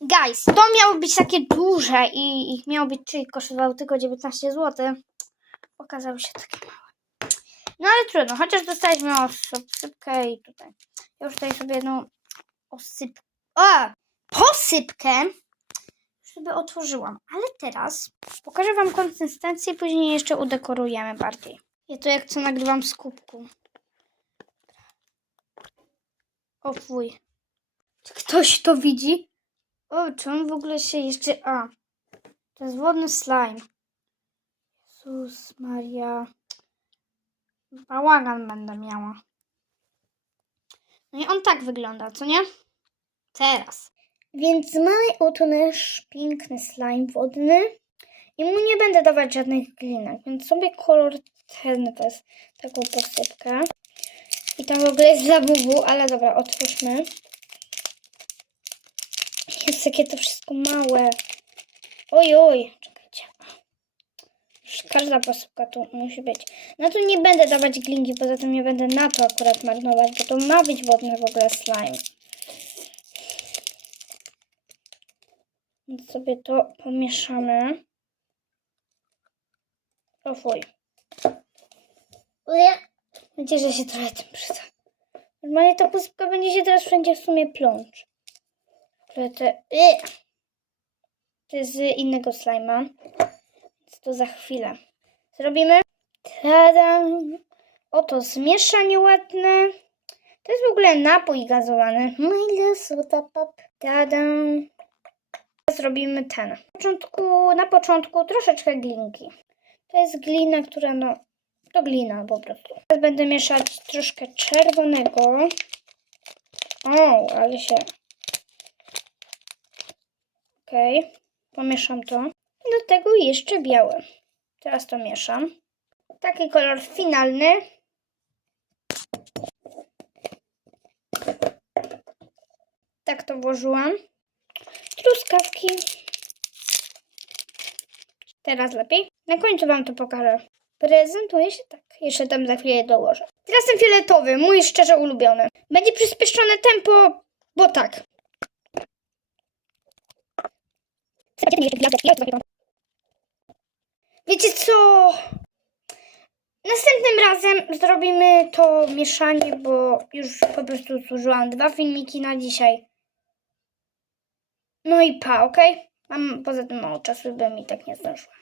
Guys, to miało być takie duże i, i miało być, czyli kosztowało tylko 19 zł. Okazało się takie małe. No ale trudno, chociaż dostaliśmy osypkę i tutaj. Ja już tutaj sobie jedną osypkę, posypkę już sobie otworzyłam. Ale teraz pokażę Wam konsystencję, później jeszcze udekorujemy bardziej. Ja to jak co nagrywam z kubku. O fuj. Czy ktoś to widzi? O, on w ogóle się jeszcze... A, to jest wodny slime. Jezus Maria. Bałagan będę miała. No i on tak wygląda, co nie? Teraz. Więc mamy oto nasz piękny slime wodny. I mu nie będę dawać żadnych glinek, więc sobie kolor ten wez, taką posypkę. I tam w ogóle jest labubu, ale dobra, otwórzmy. Jest to wszystko małe. Oj, oj, czekajcie. Już Każda posypka tu musi być. No tu nie będę dawać glinki, poza tym nie będę na to akurat marnować, bo to ma być wodny w ogóle slime. Więc sobie to pomieszamy. O fuj. Będzie, że się trochę tym przyda. Normalnie ta posypka będzie się teraz wszędzie w sumie plącz. Y. To jest z innego slajma. To za chwilę. Zrobimy. Tada! Oto zmieszanie ładne. To jest w ogóle napój gazowany. Myle soda pop. Tada! Zrobimy ten. Na początku, na początku troszeczkę glinki. To jest glina, która no... To glina po prostu. Teraz będę mieszać troszkę czerwonego. O, ale się Okej, pomieszam to. Do tego jeszcze białe. Teraz to mieszam. Taki kolor finalny. Tak to włożyłam. Truskawki. Teraz lepiej. Na końcu Wam to pokażę. Prezentuje się tak. Jeszcze tam za chwilę dołożę. Teraz ten fioletowy, mój szczerze ulubiony. Będzie przyspieszone tempo, bo tak. Wiecie co? Następnym razem zrobimy to mieszanie, bo już po prostu zużyłam dwa filmiki na dzisiaj. No i pa, ok? Mam poza tym mało czasu, bym i tak nie zdążyła.